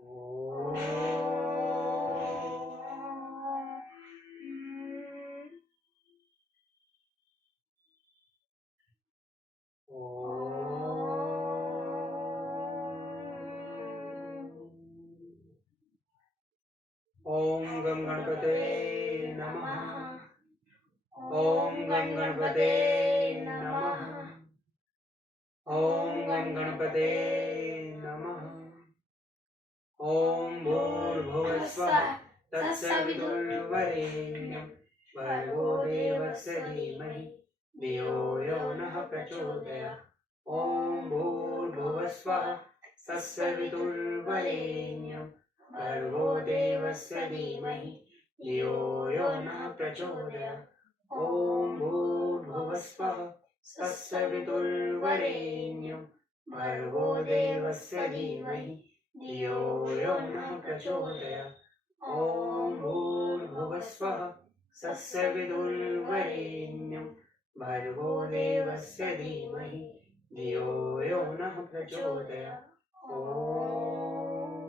ओम गम गणपते नमः। ओम गम गणपते नमः। ओम गम गणपते नमः। ओम भूर्भुवः स्वः तत्सवितुर्वरेण्यं भर्गो देवस्य धीमहि धियो यो नः प्रचोदयात्। ओम भूर्भुवः स्वः तत्सवितुर्वरेण्यं भर्गो देवस्य धीमहि धियो यो नः प्रचोदयात्। ओम भूर्भुवः स्वः तत्सवितुर्वरेण्यं भर्गो देवस्य धीमहि धियो यो नः प्रचोदयात्। ओम भूर्भुवः स्वः तत्सवितुर्वरेण्यं भर्गो देवस्य धीमहि धियो यो नः प्रचोदयात्। ओम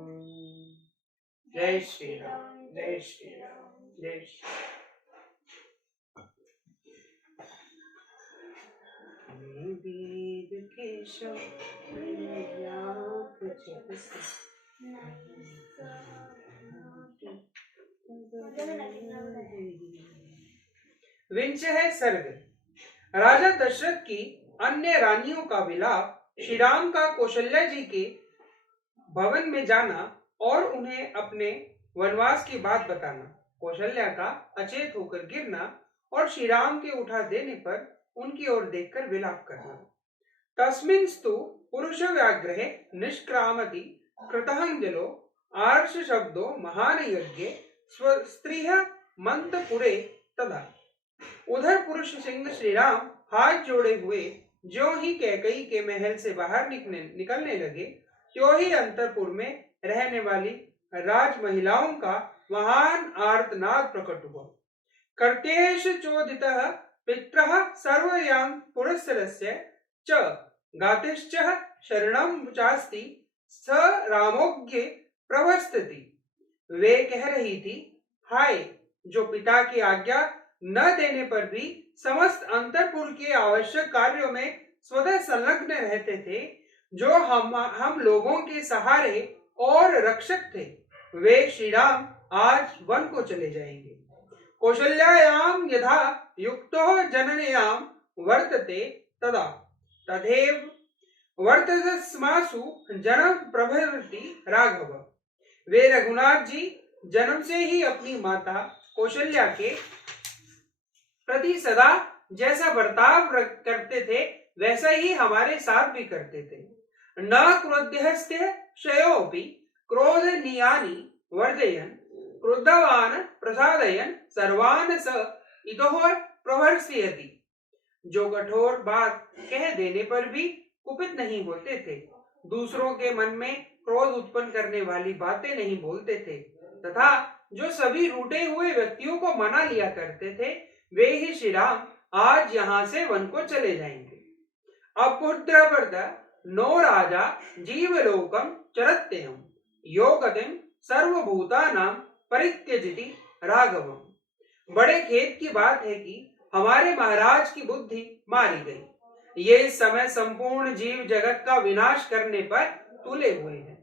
जय श्री राम, जय श्री राम, जय श्री वेद केशव विंश है सर्ग। राजा दशरथ की अन्य रानियों का विलाप, श्री राम का कौशल्या जी के भवन में जाना और उन्हें अपने वनवास की बात बताना, कौशल्या का अचेत होकर गिरना और श्री राम के उठा देने पर उनकी ओर देखकर विलाप करना। तस्मिंस्तु पुरुष व्याघ्रे निष्क्रामति कृतांजलो आर्ष शब्दो महान यज्ञे स्त्रिय मंतपुरे तदा। उधर पुरुष सिंह श्री राम हाथ जोड़े हुए जो ही कैकई के महल से बाहर निकलने लगे, त्यों ही अंतरपुर में रहने वाली राज महिलाओं का महान आर्तनाद प्रकट हुआ। कर्तेश चोदितः पित्रः सर्वयां पुरस्सरस्य च गातिश्च शरणं चास्ति स रामोग्ये प्रवस्थति। वे कह रही थी, हाय, जो पिता की आज्ञा न देने पर भी समस्त अंतरपुर के आवश्यक कार्यों में स्वतः संलग्न रहते थे, जो हम लोगों के सहारे और रक्षक थे, वे श्री राम आज वन को चले जाएंगे। कौशल्यायां यथा युक्तो जननयां वर्तते तदा तथैव वर्तस्मासु जन्म प्रभृति राघव। वे रघुनाथ जी जन्म से ही अपनी माता कौशल्या के प्रति सदा जैसा बर्ताव करते थे, वैसा ही हमारे साथ भी करते थे। न क्रोध्यस्ते क्षयोपि क्रोध नियानि वर्जयन् क्रुद्धवान प्रसादयन् सर्वान् स इतोह प्रवर्षयति। जो कठोर बात कह देने पर भी कुपित नहीं होते थे, दूसरों के मन में क्रोध उत्पन्न करने वाली बातें नहीं बोलते थे, तथा जो सभी रूठे हुए व्यक्तियों को मना लिया करते थे, वे ही श्री राम आज यहाँ से वन को चले जाएंगे। अपुत्रवर्ध नो राजा जीवलोकम चरत्यहम् यो गतिम सर्वभूतानां परित्यजति राघवम्। बड़े खेद की बात है कि हमारे महाराज की बुद्धि मारी गई। ये इस समय संपूर्ण जीव जगत का विनाश करने पर तुले हुए हैं,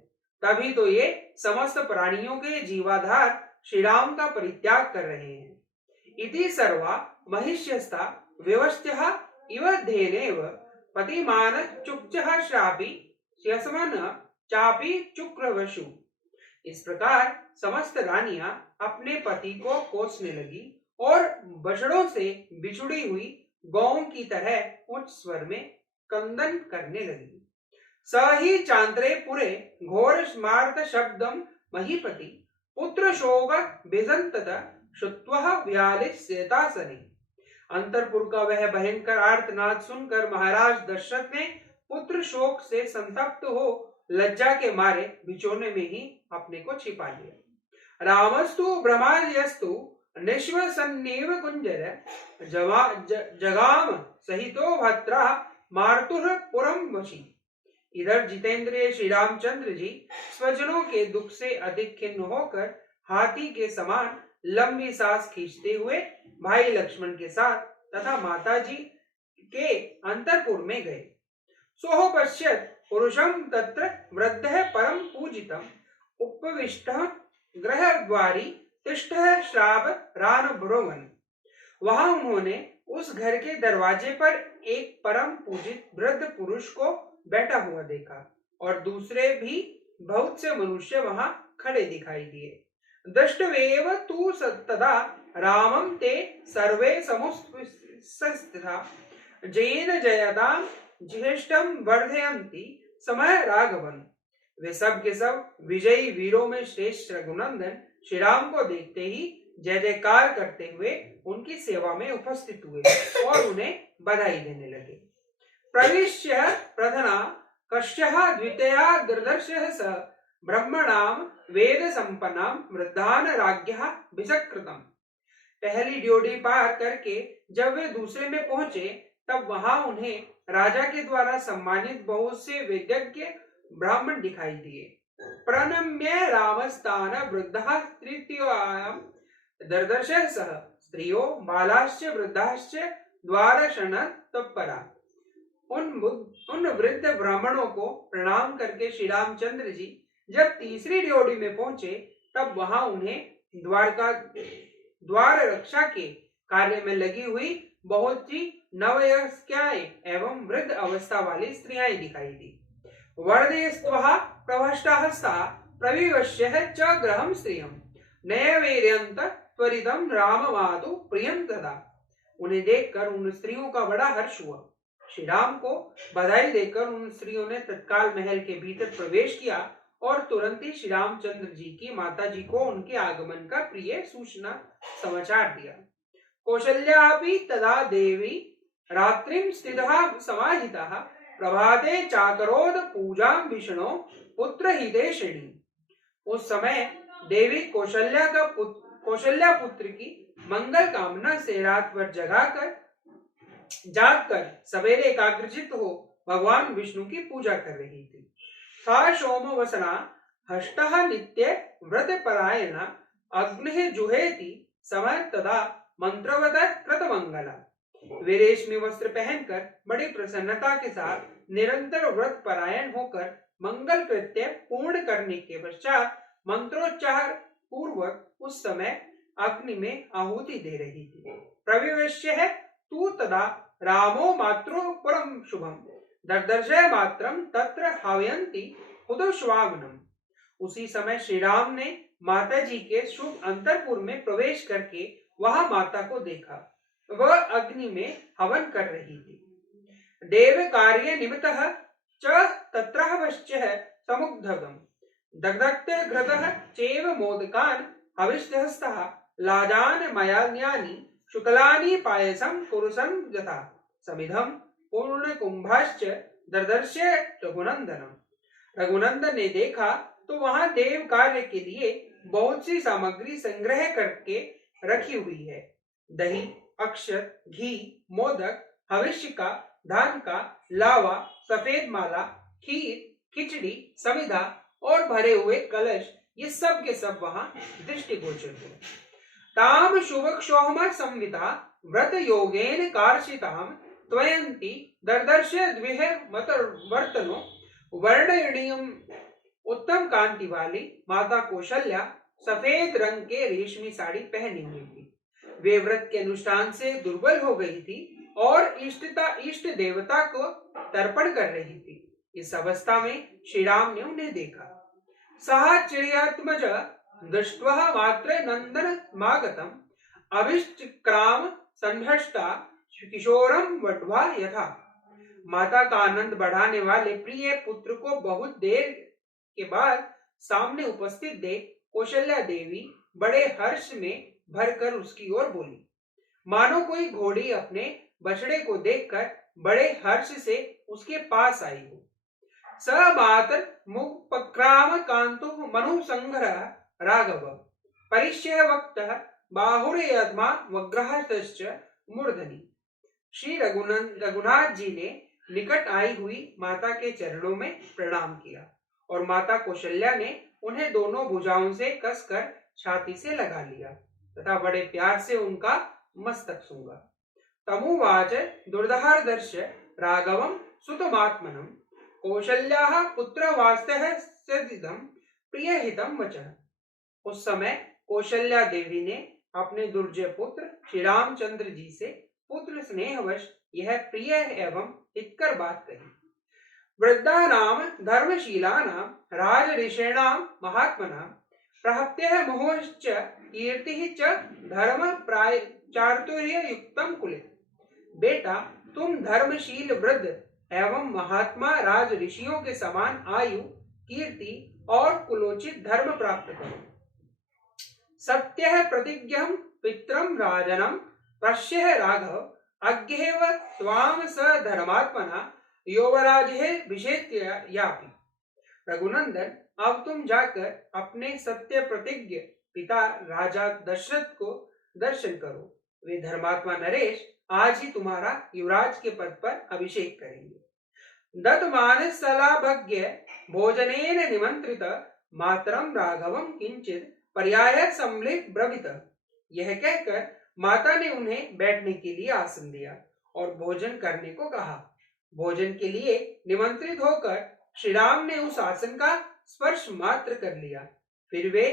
तभी तो ये समस्त प्राणियों के जीवाधार श्री राम का परित्याग कर रहे हैं। इति सर्वा महिष्यस्ता विवस्त्यः इव धेनेव पतिमान चुक्चः श्रापि श्यसमन चापि चुक्रवशु। इस प्रकार समस्त रानियां अपने पति को कोसने लगी और बछड़ों से बिछुड़ी हुई गौं की तरह उच्च स्वर में कंदन करने लगी। स ही चांत्रे पुरे घोर स्मार्त शब्दम महीपति पुत्र शोक बिजंतत श्रुत्वः व्यालिस्यतासने। अंतरपुर का वह भयंकर आर्तनाद सुनकर महाराज दशरथ ने पुत्र शोक से संतप्त हो लज्जा के मारे बिचौने में ही अपने को छिपा लिया। रामस्तु ब्रह्मार्यस्तु निश्वसन्नेव कुंजर जगाम सहितो भद्रा मार्तुर पुरम वशी। इधर जितेंद्रिय श्री रामचंद्र जी स्वजनों के दुख से अधिक खिन्न होकर हाथी के समान लंबी सांस खींचते हुए भाई लक्ष्मण के साथ तथा माताजी के अंतरपुर में गए। सोह पश्यत् पुरुषं तत्र वृद्धः परम पूजितम् उपविष्टः गृहद्वारी तिष्ठः श्राव रान ब्रुवन्। वहां उन्होंने उस घर के दरवाजे पर एक परम पूजित वृद्ध पुरुष को बैठा हुआ देखा और दूसरे भी बहुत से मनुष्य वहां खड़े दिखाई दिए। दृष्टवेव तु तदा रामं ते सर्वे समुपस्थिता जयेन जयतां ज्येष्ठं वर्धयन्ति समय राघवन। वे सब के सब विजयी वीरों में श्रेष्ठ रघुनंदन श्री राम को देखते ही जय जयकार करते हुए उनकी सेवा में उपस्थित हुए और उन्हें बधाई देने लगे। प्रविश्य प्रथना कश्यः द्वितीया दर्दर्शः स ब्रह्मणाम वेद संपन्नाम वृद्धान राज्ञः विसकृतम्। पहली ड्योढ़ी पार करके जब वे दूसरे में पहुंचे तब वहां उन्हें राजा के द्वारा सम्मानित बहुत से वेदज्ञ ब्राह्मण दिखाई दिए। प्रणम्य रामस्तान वृद्धा तृतीयायाम दर्दर्शः सह स्त्रियो बालाश्च वृद्धाश्च द्वारशण तत्परा। उन वृद्ध ब्राह्मणों को प्रणाम करके श्री रामचंद्र जी जब तीसरी ड्योढ़ी में पहुंचे तब वहां उन्हें द्वार रक्षा के कार्य में लगी हुई बहुत सी नवयस्याएं एवं वृद्ध अवस्था वाली स्त्रियां दिखाई दी। वर्धयस्त्वः प्रभष्टहस्ता प्रविवश्य च गृहं स्त्रियं नैवेद्यन्त त्वरितं राममातु प्रियं तदा। उन्हें देखकर उन स्त्रियों का बड़ा हर्ष हुआ। श्री राम को बधाई देकर उन स्त्रियों ने तत्काल महल के भीतर प्रवेश किया और तुरंत ही श्री रामचंद्र जी की माता जी को उनके आगमन का प्रिय सूचना समाचार दिया। कौशल्यापि तदा देवी रात्रिं स्थितः समाहितः प्रभाते चाकरोद पूजां विष्णो पुत्र हितेशिणी। उस समय देवी कौशल्या पुत्र की मंगल कामना से रात भर जागकर सवेरे एकाग्रचित हो भगवान विष्णु की पूजा कर रही थी। सा सोमवसना हष्टः नित्य व्रत परायणा अग्निः जुहेति समय तदा मंत्रवत कृत मंगला। वे रेशमी वस्त्र पहनकर बड़ी प्रसन्नता के साथ निरंतर व्रत परायण होकर मंगल कृत्य पूर्ण करने के पश्चात मंत्रोच्चार पूर्वक उस समय अग्नि में आहुति दे रही थी। प्रविवेश्य है तू तदा रामो मात्रो परम शुभम दर्दर्शय मात्रम तत्र हवयन्ति उदश्वावनम। उसी समय श्री राम ने माता जी के शुभ अंतरपुर में प्रवेश करके वहां माता को देखा। वह अग्नि में हवन कर रही थी। देव कार्य निमित्तः च तत्रावश्य समुग्धगम दग्धक्ते घृतः चैव मोदकान् हविष्यस्तः लाजान मयान्यानि शुक्लानि पायसं कुरुसं यथा समिधं पूर्ण कुंभाश्च दर्दर्श्य रघुनंदनम। रघुनंदन ने देखा तो वहां देव कार्य के लिए बहुत सी सामग्री संग्रह करके रखी हुई है। दही, अक्षत, घी, मोदक, हविष्य का, धान का, लावा, सफेद माला, खीर, खिचड़ी, समिधा और भरे हुए कलश, ये सब के सब वहां दृष्टिगोचर हुए। ताम शुभक्षोम संविता व्रत योगेन कार्षिताम त्वयंती दर्दर्श्य द्विह वर्तनो वर्णयणीयम। उत्तम कांति वाली माता कौशल्या सफेद रंग के रेशमी साड़ी पहनी हुई थी। वे व्रत के अनुष्ठान से दुर्बल हो गई थी और इष्ट देवता को तर्पण कर रही थी। इस अवस्था में श्री राम ने उन्हें देखा। सह चिड़ियात्मज दृष्ट्वा मात्र नंदन मागतम अभिष्टक्राम संभ्रष्टा किशोरम वटवा यथा। माता का आनंद बढ़ाने वाले प्रिय पुत्र को बहुत देर के बाद सामने उपस्थित देख कौशल्या देवी बड़े हर्ष में भरकर उसकी ओर बोली, मानो कोई घोड़ी अपने बछड़े को देखकर बड़े हर्ष से उसके पास आई हो। स मातर मुपक्राम कांतो मनु संग्रह राघव परिचय वक्त बाहुर्यद्मा वग्रहश्च मूर्धनि। श्री रघुनाथ जी ने निकट आई हुई माता के चरणों में प्रणाम किया और माता कौशल्या ने उन्हें दोनों भुजाओं से कसकर छाती से लगा लिया तथा बड़े प्यार से उनका मस्तक सूंघा। तमुवाच दुर्दहर्दर्श राघवं सुतमात्मनं कौशल्याः पुत्रवास्त्यः सदिदं प्रियहितं वचः। उस समय कौशल्या देवी ने अपने दुर्जय पुत्र श्री रामचंद्र जी से पुत्र स्नेहवश यह प्रिय एवं हितकर बात कही। वृद्धानां धर्मशीलानां राजऋषीणां महात्मनां प्रहत्यः मोहश्च कीर्तिः च धर्म चातुर्य युक्तम कुले। बेटा, तुम धर्मशील वृद्ध एवं महात्मा राज ऋषियों के समान आयु, कीर्ति और कुलोचित धर्म प्राप्त करो। सत्यः प्रतिज्ञं पित्रं राजनं पश्यः राघव अज्ञेव त्वां स धर्मात्मना यौवराज्ये विषेत्य यापि। रघुनंदन, अब तुम जाकर अपने सत्य प्रतिज्ञ पिता राजा दशरथ को दर्शन करो। वे धर्मात्मा नरेश आज ही तुम्हारा युवराज के पद पर अभिषेक करेंगे। दत्तमानस सलाभज्ञ भोजनेन निमंत्रित मातरम राघवम किंचित पर्याय सम्मिलित ब्रवीत। यह कहकर माता ने उन्हें बैठने के लिए आसन दिया और भोजन करने को कहा। भोजन के लिए निमंत्रित होकर श्री राम ने उस आसन का स्पर्श मात्र कर लिया। फिर वे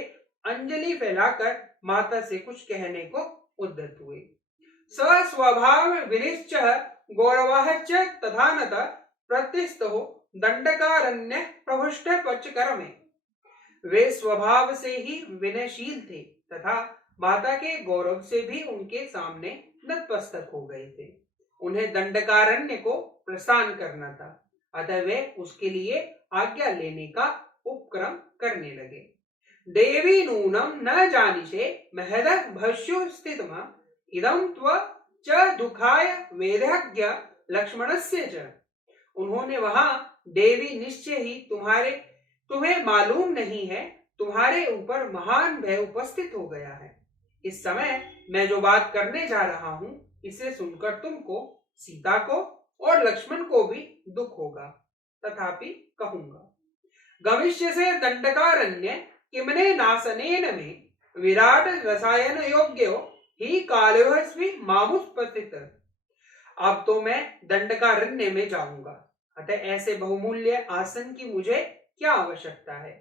अंजलि फैलाकर माता से कुछ कहने को उद्यत हुए। स्वभाव विनिश्चय गौरवाच तथानत प्रतिस्थो दंडकारण्य प्रभुष्ट पचकर में। वे स्वभाव से ही विनयशील थे तथा माता के गौरव से भी उनके सामने नतमस्तक हो गए थे। उन्हें दंडकारण्य को प्रस्थान करना था, अतः वे उसके लिए आज्ञा लेने का उपक्रम करने लगे। देवी नूनम न जानिषे महद भस्यु स्थितम इदं त्व च दुखाय वेदज्ञ लक्ष्मणस्य च। उन्होंने वहां देवी निश्चय ही तुम्हें मालूम नहीं है, तुम्हारे ऊपर महान भय उपस्थित हो गया है। इस समय मैं जो बात करने जा रहा हूं, इसे सुनकर तुमको, सीता को और लक्ष्मण को भी दुख होगा, तथापि कहूंगा। गमिष्य से दंडकारण्य किमने नासनेन में विराट रसायन योग्यो ही कालोहस्वी मामुपस्थित। अब तो मैं दंडकारण्य में जाऊंगा, अतः ऐसे बहुमूल्य आसन की मुझे क्या आवश्यकता है।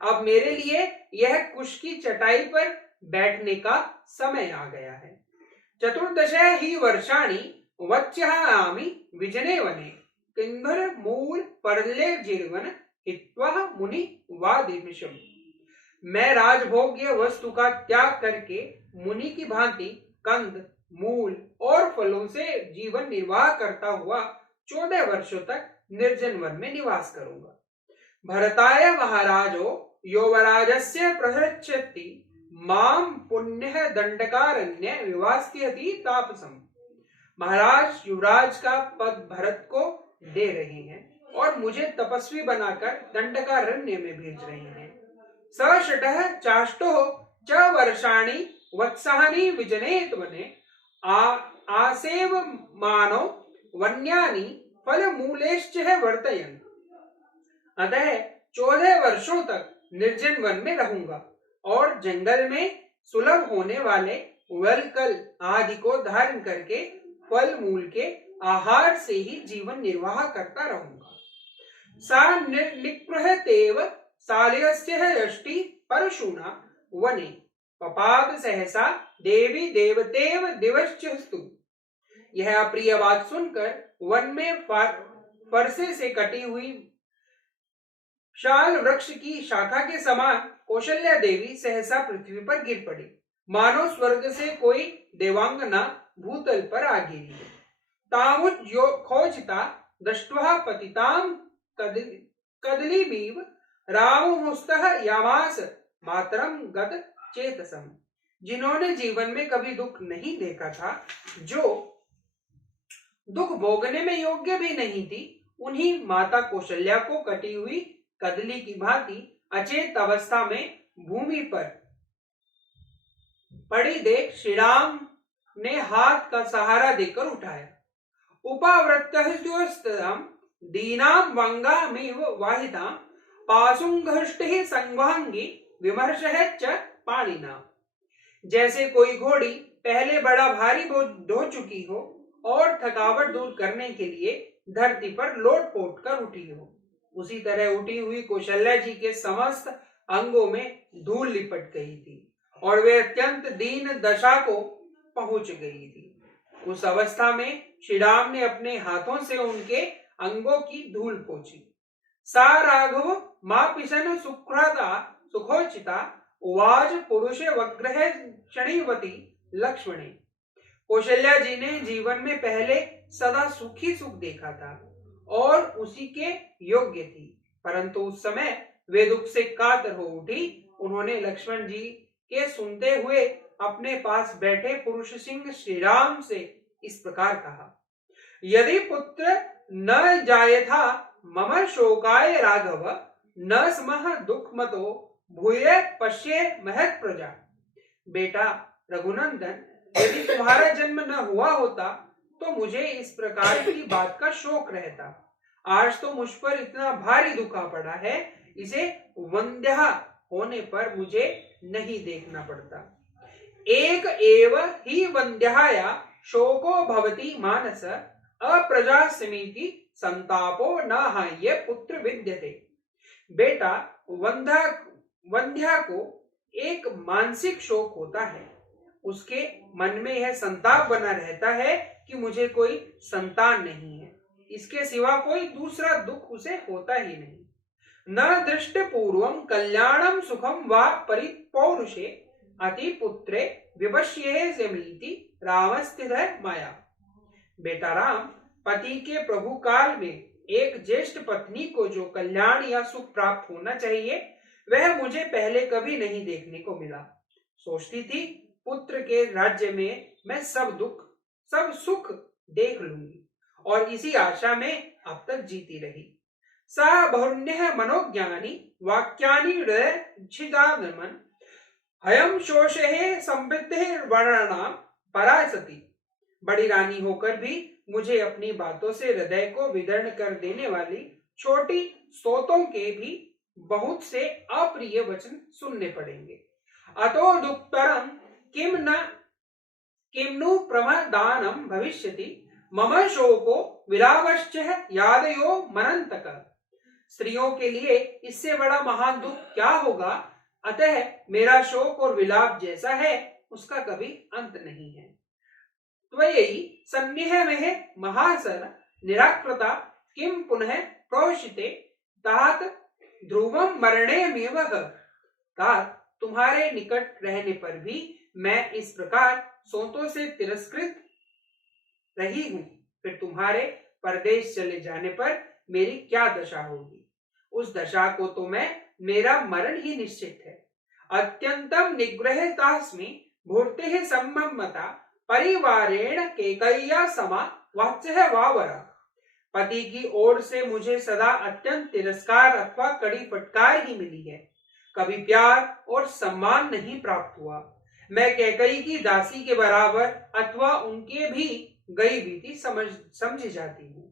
अब मेरे लिए यह कुश की चटाई पर बैठने का समय आ गया है। चतुर्दश ही वर्षाणि वच्चहामि विजने वने किन्धर मूल परले जीवन हित्वा मुनि वादिमिषम्। मैं राजभोग्य वस्तु का त्याग करके मुनि की भांति कंद, मूल और फलों से जीवन निर्वाह करता हुआ 14 वर्षों तक निर्जन वन में निवास करूंगा। भरताय महाराजो यौवराजस्य प्रहृच्छति माम पुण्य दंडकारण्य विवास्यति तापसम। महाराज युवराज का पद भरत को दे रहे हैं और मुझे तपस्वी बनाकर दंडकारण्य में भेज रहे हैं। सषटः चाष्टो च वर्षाणि वत्सानि विजनेत वने आसेव मानो वन्यानि फल मूलेश्च वर्तयन्। अतः 14 वर्षों तक निर्जन वन में रहूंगा और जंगल में सुलभ होने वाले वलकल आदि को धारण करके फल मूल के आहार से ही जीवन निर्वाह करता रहूंगा। सा निकृहतेव सालयस्य यष्टि परशुना वने पपाद सहसा देवी देवतेव दिवश्चस्तु। यह अप्रिय बात सुनकर वन में फरसे से कटी हुई शाल वृक्ष की शाखा के समान कौशल्या देवी सहसा पृथ्वी पर गिर पड़ी, मानो स्वर्ग से कोई देवांगना भूतल पर आ गिरी। तामुज्जोखोचिता दृष्ट्वा पतितां कदलीमीव रामुस्तः यामास मातरम गत चेतसम। जिन्होंने जीवन में कभी दुख नहीं देखा था, जो दुख भोगने में योग्य भी नहीं थी, उन्हीं माता कौशल्या को कटी हुई कदली की भांति अचेत अवस्था में भूमि पर पड़ी देख श्री राम ने हाथ का सहारा देकर उठाया। उपावृत्तः दीनां वंगामिव वाहितां पासुंघष्टि संवांगी विमर्श है च पाणिना। जैसे कोई घोड़ी पहले बड़ा भारी बोझ ढो चुकी हो और थकावट दूर करने के लिए धरती पर लोट पोट कर उठी हो, उसी तरह उठी हुई कौशल्या जी के समस्त अंगों में धूल लिपट गई थी और वे अत्यंत दीन दशा को पहुंच गई थी। उस अवस्था में श्री राम ने अपने हाथों से उनके अंगों की धूल पोंछी। सा राघव मां पिशन सुख्रता सुखोचिता उवाज पुरुषे वग्रह क्षणिवती लक्ष्मणे। कौशल्या जी ने जीवन में पहले सदा सुखी सुख देखा था और उसी के योग्य थी, परंतु उस समय वे दुख से कातर हो उठी। उन्होंने लक्ष्मण जी के सुनते हुए अपने पास बैठे पुरुष सिंह श्री राम से इस प्रकार कहा, यदि पुत्र न जायथा मम शोकाय राघव न स्मः दुख मतो भूये पश्ये महत् प्रजा। बेटा रघुनंदन, यदि तुम्हारा जन्म न हुआ होता तो मुझे इस प्रकार की बात का शोक रहता। आज तो मुझ पर इतना भारी दुखा पड़ा है, इसे वंध्या होने पर मुझे नहीं देखना पड़ता। एक एव ही वंध्याया शोको भवति मानस अप्रजा समिति संतापो न हाय पुत्र विद्यते। बेटा वंध्या को एक मानसिक शोक होता है, उसके मन में यह संताप बना रहता है कि मुझे कोई संतान नहीं है, इसके सिवा कोई दूसरा दुख उसे होता ही नहीं। न दृष्ट पूर्वम कल्याणम सुखम वा परिपौरुषे अति पुत्रे विवश्ये सेमीति रामस्थित माया। बेटा राम, पति के प्रभु काल में एक ज्येष्ठ पत्नी को जो कल्याण या सुख प्राप्त होना चाहिए वह मुझे पहले कभी नहीं देखने को मिला। सोचती थी पुत्र के राज्य में मैं सब सुख देख लूंगी और इसी आशा में अब तक जीती रही। सा बहुन्यः मनोज्ञानी वाक्यानि हृदयच्छिदानमन हयम शोषे संवृद्धि वर्णानाम परासति। बड़ी रानी होकर भी मुझे अपनी बातों से हृदय को विदर्ण कर देने वाली छोटी स्तोतों के भी बहुत से अप्रिय वचन सुनने पड़ेंगे। अतो दुक्तरम किम नु प्रमदानम भविष्यति मम शोको विलापश्च यादयो मनंतक। स्त्रियों के लिए इससे बड़ा महान दुख क्या होगा, अतः मेरा शोक और विलाप जैसा है उसका कभी अंत नहीं है। त्वयि सन्निह में महासर निराकृता किम पुनः प्रोषिते तात ध्रुवम मरणेमेव। तात तुम्हारे निकट रहने पर भी मैं इस प्रकार सोतों से तिरस्कृत रही हूं, फिर तुम्हारे परदेश चले जाने पर मेरी क्या दशा होगी। उस दशा को तो मेरा मरण ही निश्चित है। अत्यंतम निग्रहतास्मि भूर्ते सम्मता परिवारेण केकय्या समा वाच्य वावरा। पति की ओर से मुझे सदा अत्यंत तिरस्कार अथवा कड़ी फटकार ही मिली है, कभी प्यार और सम्मान नहीं प्राप्त हुआ। मैं कैकई की दासी के बराबर अथवा उनके भी गई बीती समझी जाती हूँ।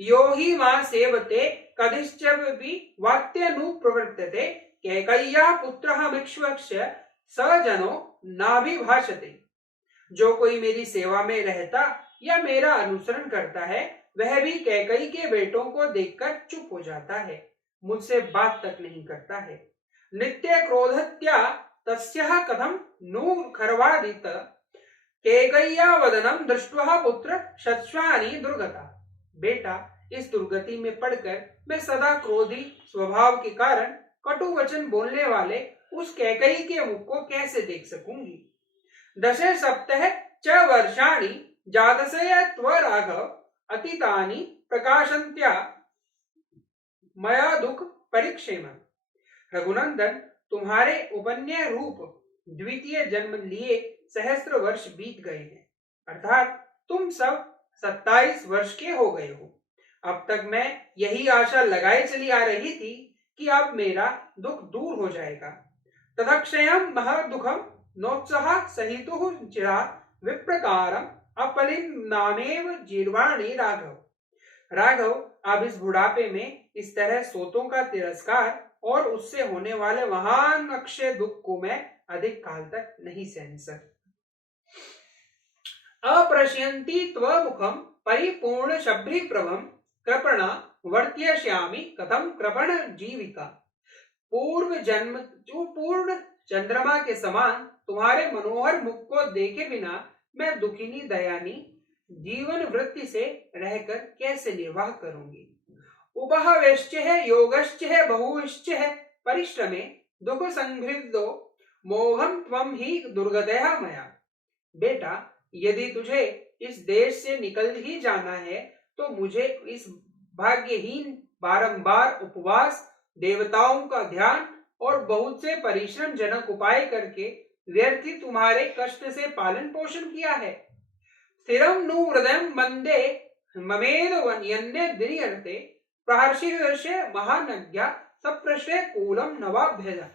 यो ही मां सेवते कदिश्चपि वाक्यनुप्रवर्तते कैकय्या पुत्रः सजनो नाभिभाषते। जो कोई मेरी सेवा में रहता या मेरा अनुसरण करता है वह भी कैकई के बेटों को देखकर चुप हो जाता है, मुझसे बात तक नहीं करता है। नित्य क्रोधत्या तस्यः कथम नु खर्वादित कैकय्या वदनम दृष्ट्वा पुत्र शश्वानि दुर्गता। बेटा, इस दुर्गति में पड़कर मैं सदा क्रोधी स्वभाव के कारण कटु वचन बोलने वाले उस कैकई के मुख को कैसे देख सकूंगी। दशे सप्तह च वर्षाणि जातस्य त्व राघव अतीतानि प्रकाशन्त्या मया दुख परिक्षेम। रघुनंदन, तुम्हारे उपन्याय रूप द्वितीय जन्म लिए सहस्त्र वर्ष बीत गए हैं, अर्थात तुम सब 27 वर्ष के हो गए हो। अब तक मैं यही आशा लगाए चली आ रही थी कि अब मेरा दुख दूर हो जाएगा। तदक्षयम महदुखम नोत्साह सहितुः चिरात् विप्रकारम अपलिन नामेव जीर्वाणी राघव। राघव, अब इस बुढ़ापे में इस तरह सोतों का तिरस्कार और उससे होने वाले महान अक्षय दुख को मैं अधिक काल तक नहीं सहन सकता। अप्रश्यन्ति त्वमुखं परिपूर्ण शबरी प्रभम कृपणा वर्त्यश्यामि कथम कृपण जीविका। पूर्ण चंद्रमा के समान तुम्हारे मनोहर मुख को देखे बिना मैं दुखिनी दयानी जीवन वृत्ति से रहकर कैसे निर्वाह करूंगी। उपहवेश्च है योगश्च है बहुश्च है परिश्रमे दुख संघृतो मोहम त्वम ही दुर्गतया मया। बेटा, यदि तुझे इस देश से निकल ही जाना है तो मुझे इस भाग्यहीन बारंबार उपवास, देवताओं का ध्यान और बहुत से परिश्रम जनक उपाय करके व्यर्थी तुम्हारे कष्ट से पालन पोषण किया है। स्थिरम नु हृदयं मंदे ममेद वन्यन्य दिनियर्ते प्रहर्षि महानज्ञा सप्रश्रय कूलम नवाभ्यजा।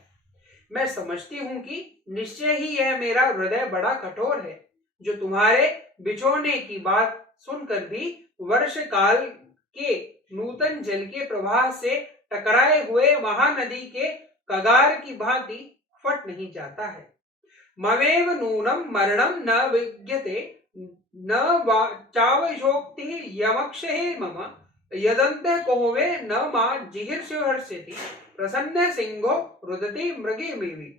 मैं समझती हूं कि निश्चय ही यह मेरा हृदय बड़ा कठोर है, जो तुम्हारे बिछोने की बात सुनकर भी वर्ष काल के नूतन जल के प्रवाह से टकराए हुए महानदी के कगार की भांति फट नहीं जाता है। ममेव नूनम मरणम न विद्यते न चावशोक्ति यमक्षे मम यदंत कोहवे न मा जिहिर्षि प्रसन्न सिंहो रुदति मृगे मेवी।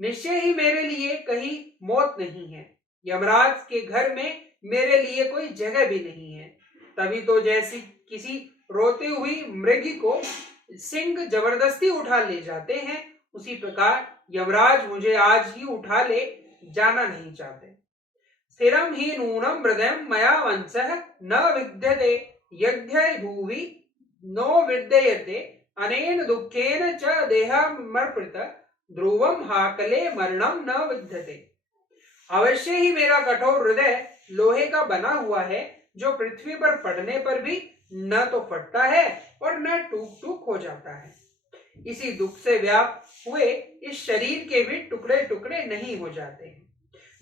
निश्चय ही मेरे लिए कहीं मौत नहीं है, यमराज के घर में मेरे लिए कोई जगह भी नहीं है। तभी तो जैसी किसी रोती हुई मृगी को सिंह जबरदस्ती उठा ले जाते हैं, उसी प्रकार यमराज मुझे आज ही उठा ले जाना नहीं चाहते। स्थिरम ही नूनम हृदयं मया वंशः न विद्यते यद्य भुवि नो विद्यते अनेन दुःखेन च देहमर्पित ध्रुवम हाकले मरणम न विद्यते। अवश्य ही मेरा कठोर हृदय लोहे का बना हुआ है, जो पृथ्वी पर पड़ने पर भी न तो फटता है और न टूक टूक हो जाता है। इसी दुख से व्याप्त हुए इस शरीर के भी टुकड़े टुकड़े नहीं हो जाते हैं।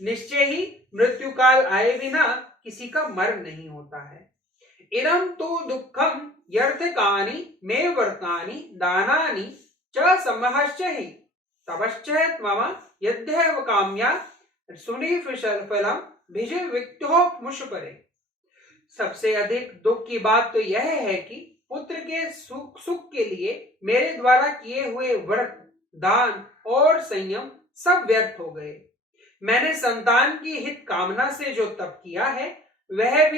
निश्चय ही मृत्यु काल आए बिना किसी का मरण नहीं होता है। इदं तु दुःखं यर्थकानि मे वर्तानि दानानि च समहश्च हि तपश्च त्वम यद्यव काम्या सुनिफलम भिज विक्तो मुषपरे। सबसे अधिक दुख की बात तो यह है कि पुत्र के सुख के लिए मेरे द्वारा किए हुए व्रत, दान और संयम सब व्यर्थ हो गए। मैंने संतान की हित कामना से जो तप किया है वह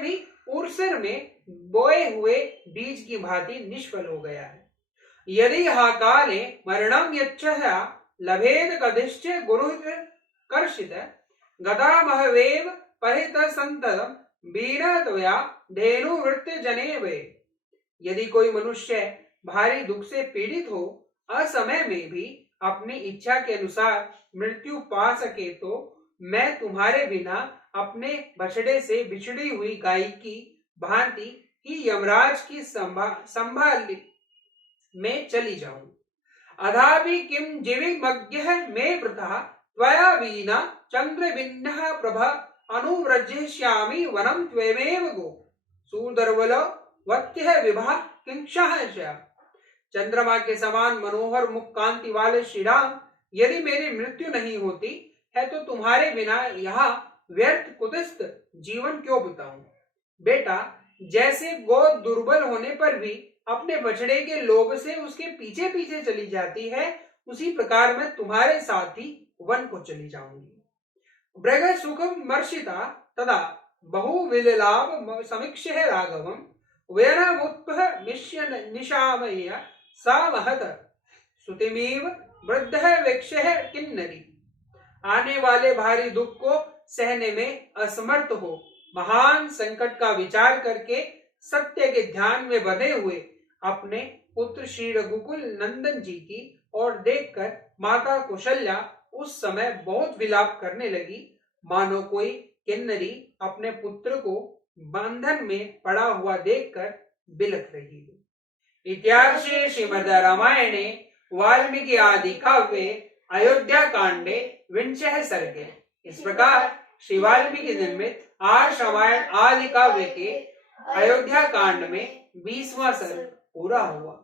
भी उर्सर में बोए हुए बीज की भांति निष्फल हो गया है। यदि हाकाले मरणम यच्छया लभेद कदिश्च गुरुः कर्षित गदामहवेव परित संततम वीरत्वया धेनु वृत्ति जने वे। यदि कोई मनुष्य भारी दुख से पीड़ित हो, असमय में भी अपनी इच्छा के अनुसार मृत्यु पा सके, तो मैं तुम्हारे बिना अपने बछड़े से बिछड़ी हुई गाय की भांति ही यमराज की संभाल में चली जाऊं। अधापि किम जीविमज्ञः मे वृथा त्वया वीना चंद्रबिन्नः प्रभा अनुव्रजेष्यामि वनम त्वेमेव गो सुदर्वलो वत्यः विभा किंक्षः। चंद्रमा के समान मनोहर मुख कांति वाले श्री राम, यदि मेरी मृत्यु नहीं होती है तो तुम्हारे बिना यहाँ व्यर्थ कुत्सित जीवन क्यों बिताऊं। बेटा, जैसे गौ दुर्बल होने पर भी अपने बछड़े के लोभ से उसके पीछे पीछे चली जाती है, उसी प्रकार मैं तुम्हारे साथ ही वन को चली जाऊंगी। मृग सुखम मर्षिता तदा बहु विललाभ समीक्ष्य राघवम वेनमुत्पह मिष्य निशामय सा महत सुतिमीव वृद्ध वेक्षः किन्नरी। आने वाले भारी दुख को सहने में असमर्थ हो महान संकट का विचार करके सत्य के ध्यान में बंधे हुए अपने पुत्र श्री रघुकुल नंदन जी की ओर देखकर माता कौशल्या उस समय बहुत विलाप करने लगी, मानो कोई किन्नरी अपने पुत्र को बंधन में पड़ा हुआ देखकर बिलख रही हो। इतिहासे श्रीमद् रामायणे वाल्मीकि आदि काव्ये अयोध्या कांडे विंशः सर्गे। इस प्रकार श्री वाल्मीकि निर्मित आर्ष रामायण आदि काव्य के अयोध्या कांड में 20वां सर्ग पूरा हुआ।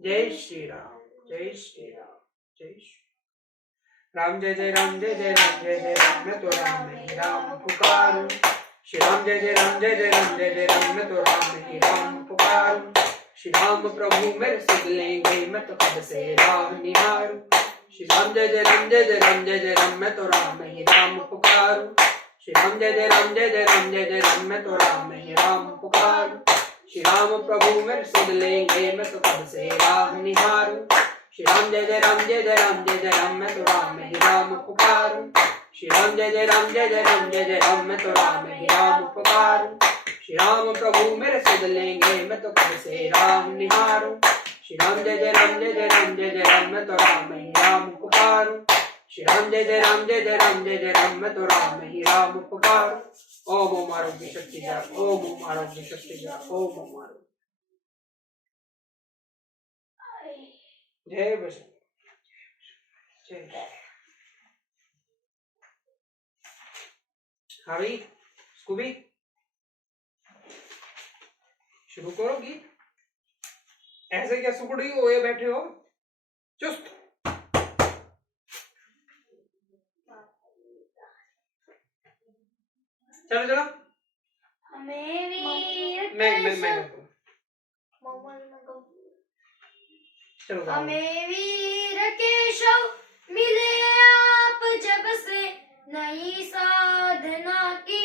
जय श्री राम, जय श्री राम, जय श्री राम। जय जय राम, जय जय राम, जय जय राम, मैं तो राम ही राम पुकारूं। श्री राम जय जय राम, जय जय राम, जय जय राम, मैं तो राम ही राम पुकारूं। श्री राम प्रभु मेरे सुध लेंगे, मैं तो कब से राह निहारूं। श्री राम जय जय राम, जय जय राम, जय जय राम, मैं तो राम ही राम पुकारूं। श्री राम जय जय राम, जय जय राम, जय जय राम, मैं तो राम ही राम पुकारूं। श्री राम प्रभु मेरे सुध लेंगे, मैं तो कब से राह निहारूं। श्री राम जय जय राम, जय जय राम, जय जय राम, मैं तो राम ही राम पुकारूं। श्री राम जय जय राम, जय जय राम, जय जय राम, मैं तो राम ही राम पुकारूं। श्री राम प्रभु मेरे सुध लेंगे, मैं तो कब से राम निहारूं। श्री राम जय जय राम, जय जय राम, जय जय राम, मैं तो राम ही राम पुकारूं। श्री राम जय जय राम, जय जय राम, जय जय राम, मैं तो राम ही राम पुकारूं। ओम आरोग्य शक्ति जा, ओम आरोग्य शक्ति जा, ओम आरोग्य। जय बजरंग, जय। हाँ भाई स्कूबी, शुरू करो गीत। ऐसे क्या सुकड़ी हुए बैठे हो, चुस्त। चलो चलो, हमें वीर चलो हमें वीर केशव मिले आप जब से, नई साधना की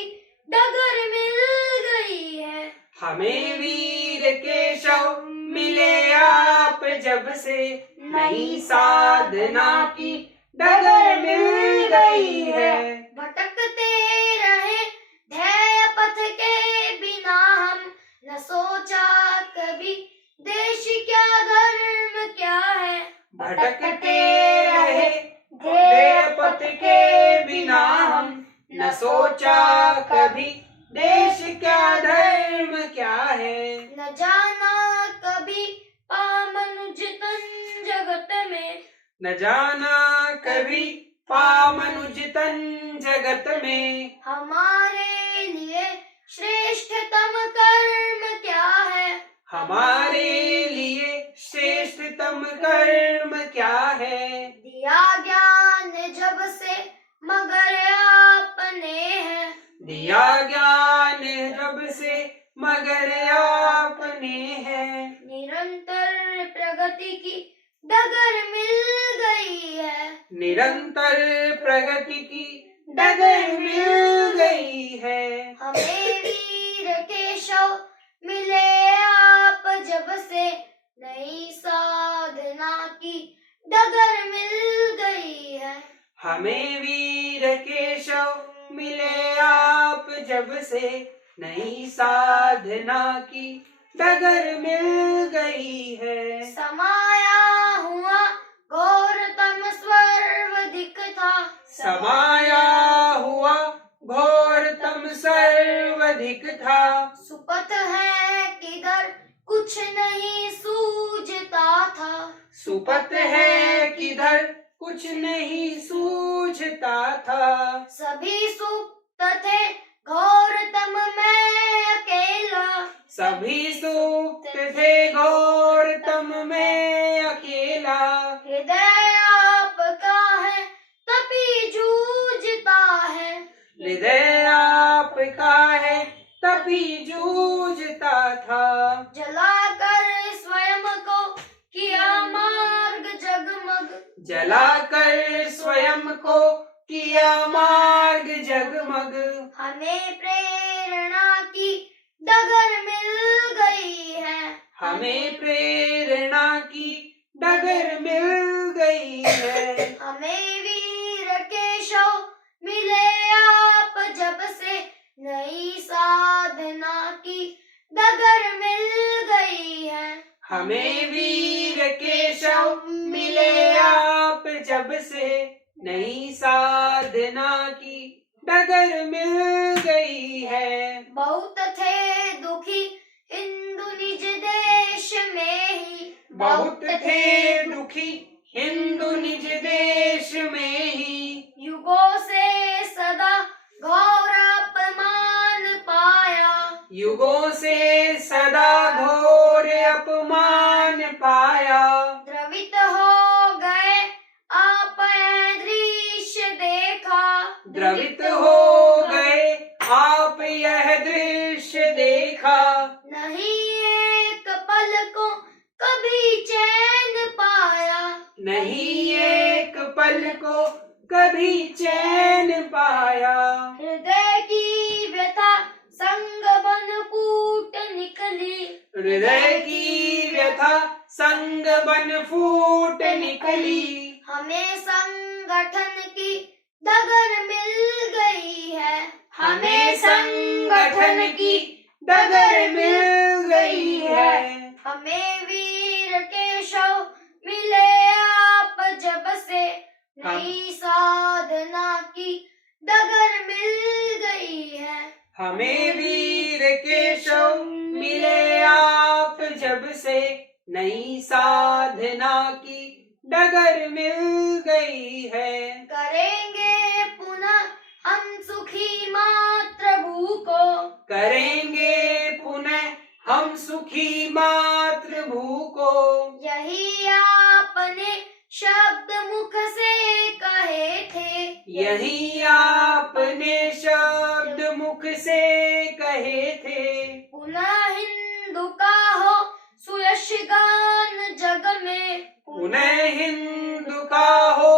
डगर मिल गई है। हमें वीर केशव मिले आप जब से, नई साधना की डगर मिल गई है। भटकते रहे ध्येय पथ के बिना हम, न सोचा कभी देश क्या धर्म क्या है। भटकते रहे ध्येय पथ के बिना हम, न सोचा कभी देश क्या धर्म क्या है। न जाना कभी पामनुज तन जगत में, न जाना कभी पामनुज तन जगत में। हमारे लिए श्रेष्ठतम कर्म क्या है। हमारे लिए श्रेष्ठतम कर्म क्या है। दिया ज्ञान जब से मगर आपने है, दिया ज्ञान जब से मगर आपने है। निरंतर प्रगति की डगर मिल गई है। निरंतर प्रगति की डगर मिल गई है। हमें वीर केशव मिले आप जब से, नई साधना की डगर मिल गई है। हमें वीर केशव मिले आप जब से, नई साधना की डगर मिल गई है। समाया हुआ घोरतम सर्वाधिक था, समाया हुआ घोरतम सर्वाधिक था। सुपथ है किधर कुछ नहीं सूझता था। सुपथ है किधर कुछ नहीं सूझता था। सभी सुप्त थे घोरतम में अकेला, सभी सुप्त थे घोरतम में अकेला। हृदय आपका है तभी जूझता है। हृदय आपका है तभी जूझता था। जलाकर स्वयं को किया मार्ग जगमग, जलाकर स्वयं को किया मार्ग जगमग। हमें प्रेरणा की डगर मिल गई है। हमें प्रेरणा की डगर मिल गई है। हमें वीर केशव मिले आप जब से, नई साधना की डगर मिल गई है। हमें वीर केशव मिले आप जब से, नई साधना की डगर मिल गई है। बहुत थे दुखी हिंदू निज देश में ही, बहुत थे दुखी हिंदू निज देश में ही। युगों से सदा घोर अपमान पाया, युगों से द्रवित हो गए आप यह दृश्य देखा। नहीं एक पल को कभी चैन पाया, नहीं एक पल को कभी चैन पाया। हृदय की व्यथा संग बन फूट निकली, हृदय की व्यथा संग बन फूट निकली। हमें संगठन की डगर मिल गई है, हमें संगठन की डगर मिल गई है। हमें वीर के शव मिले आप जब से, नई साधना की डगर मिल गई है। हमें वीर के शव मिले आप जब से, नई साधना की डगर मिल गई है। करेंगे पुनः हम सुखी मातृभू को, करेंगे पुनः हम सुखी मातृभू को। यही आपने शब्द मुख से कहे थे, यही आपने शब्द मुख से कहे थे। पुनः हिंदू का हो सुयश गान जग में, पुनः हिंदू का हो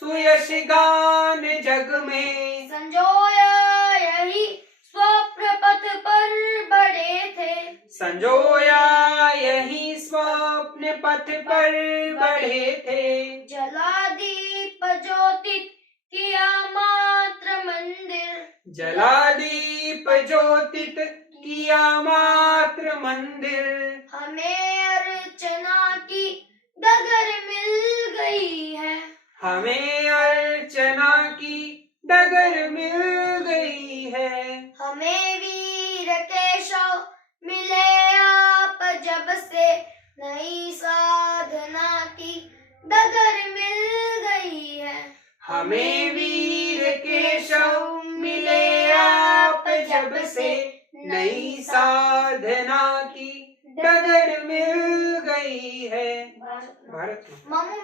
सुयश गान जग में। संजोया यही स्वप्न पथ पर बढ़े थे, संजोया यही स्वप्न पथ पर बढ़े थे। जला दीप ज्योतित किया मात्र मंदिर, जला दीप ज्योतित किया मात्र मंदिर। हमें अर्चना की डगर मिल गई है, हमें अर्चना की डगर मिल गई है। हमें वीर के शव मिले आप जब से, नई साधना की डगर मिल गई है। हमें वीर के शव मिले आप जब से, नई साधना की डगर मिल गई है। भारत में मामू